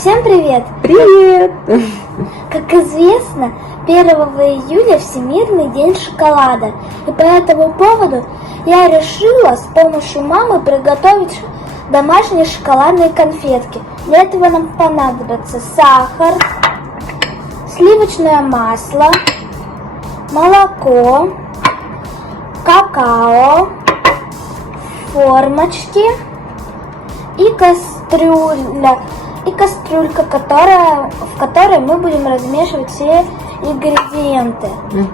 Всем привет! Привет! Как известно, 1 июля Всемирный день шоколада. И по этому поводу я решила с помощью мамы приготовить домашние шоколадные конфетки. Для этого нам понадобится сахар, сливочное масло, молоко, какао, формочки и кастрюлька, в которой мы будем размешивать все ингредиенты.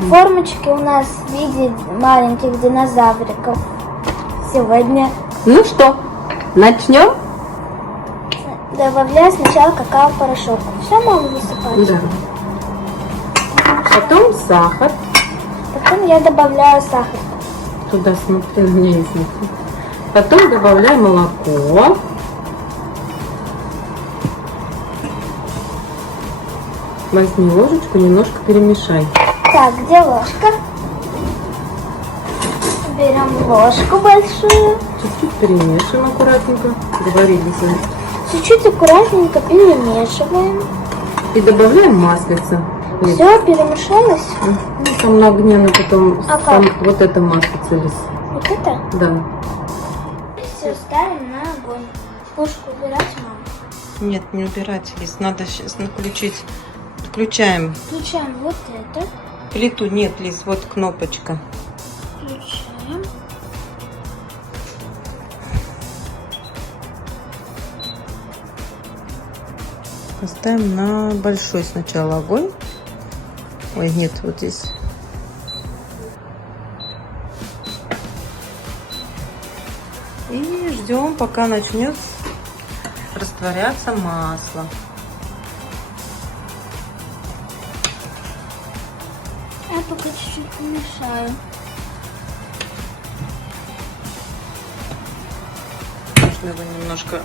Формочки у нас в виде маленьких динозавриков сегодня. Ну что, начнем? Добавляю сначала какао-порошок. Все могу высыпать? Да. Потом сахар. Потом я добавляю сахар. Туда смотри, на меня не смотри. Потом добавляю молоко. Возьми ложечку, немножко перемешай. Так, где ложка? Берем ложку большую. Чуть-чуть перемешиваем аккуратненько. Договорились. Чуть-чуть аккуратненько перемешиваем. И добавляем маслица. Все перемешалось? Ну, там на огне, но потом А там как? вот это маслица лис. Вот это? Да. Все ставим на огонь. Ложку убирать, мама? Нет, не убирать лис. Надо сейчас включить. Включаем Включаем вот это. плиту. Нет, лис, вот кнопочка. Включаем. Поставим на большой сначала огонь. Ой, нет, вот здесь. И ждем, пока начнет растворяться масло. Я пока чуть-чуть помешаю. Можно его немножко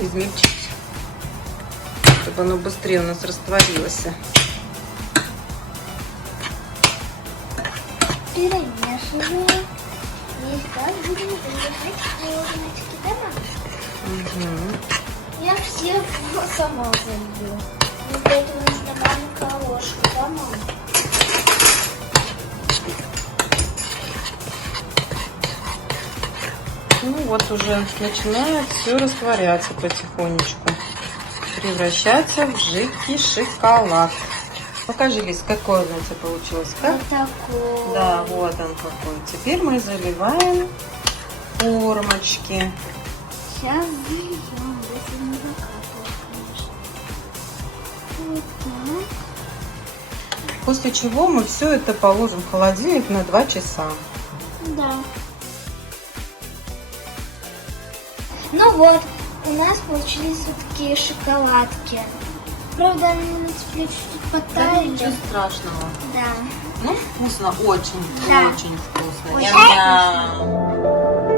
измельчить, чтобы оно быстрее у нас растворилось. Перемешиваем. И сейчас будем выложить ложечки, да, мама? Я все сама залью. Но для этого нужна маленькая ложка, да, мама? Ну вот уже начинает все растворяться потихонечку, превращаться в жидкий шоколад. Покажи, Лиз, какой у нас получилось. Как? Вот такой. Да, вот он какой. Теперь мы заливаем формочки. Сейчас зальем, если не закапывать, конечно. Вот так. После чего мы все это положим в холодильник на 2 часа. Да. Ну вот, у нас получились вот такие шоколадки. Правда, они на тепле чуть-чуть подтаяли. Ничего страшного. Да. Ну, вкусно, очень, Да. очень вкусно. Очень Ням-ням.